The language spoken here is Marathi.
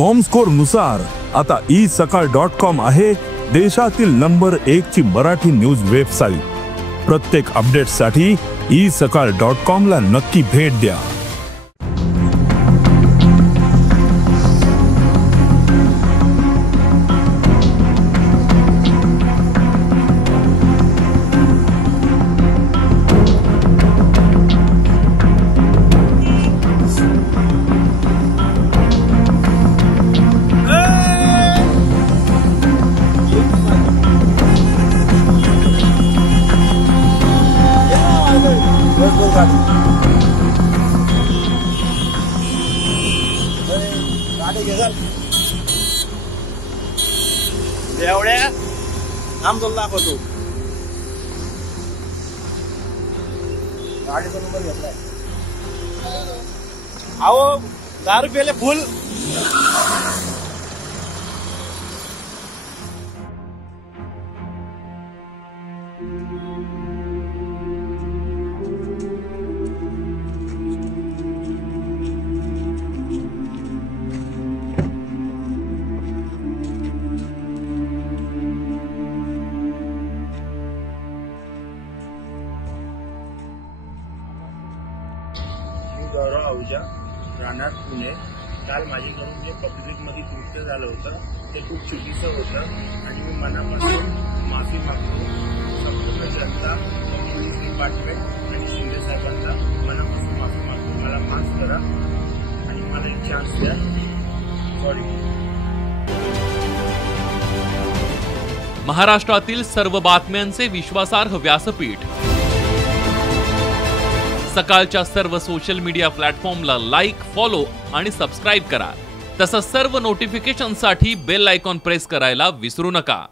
कॉमस्कोर नुसार आता isakal.com आहे देशातील नंबर 1 ची मराठी न्यूज वेबसाईट। प्रत्येक अपडेटसाठी isakal.com ला नक्की भेट द्या। एवढ्या आमदोल दाखवतो गाडीचा नंबर घेतलाय। अहो 10 रुपयाले फुल गौरव आहुजा राहणार पुणे। काल माझ्याकडून जे पब्लिकमध्ये कृत्य झालं होतं ते खूप चुकीचं होतं आणि मी मनापासून माफी मागतो। संपूर्ण जनता, पोलीस डिपार्टमेंट आणि शिंदे साहेबांना मनापासून माफी मागतो। मला माफ करा आणि मला एक चान्स द्या। सॉरी। महाराष्ट्रातील सर्व बातम्यांचे विश्वासार्ह व्यासपीठ सकाळच्या सर्व सोशल मीडिया प्लॅटफॉर्मला लाईक, फॉलो आणि सबस्क्राईब करा। तसंच सर्व नोटिफिकेशनसाठी बेल आयकॉन प्रेस करायला विसरू नका।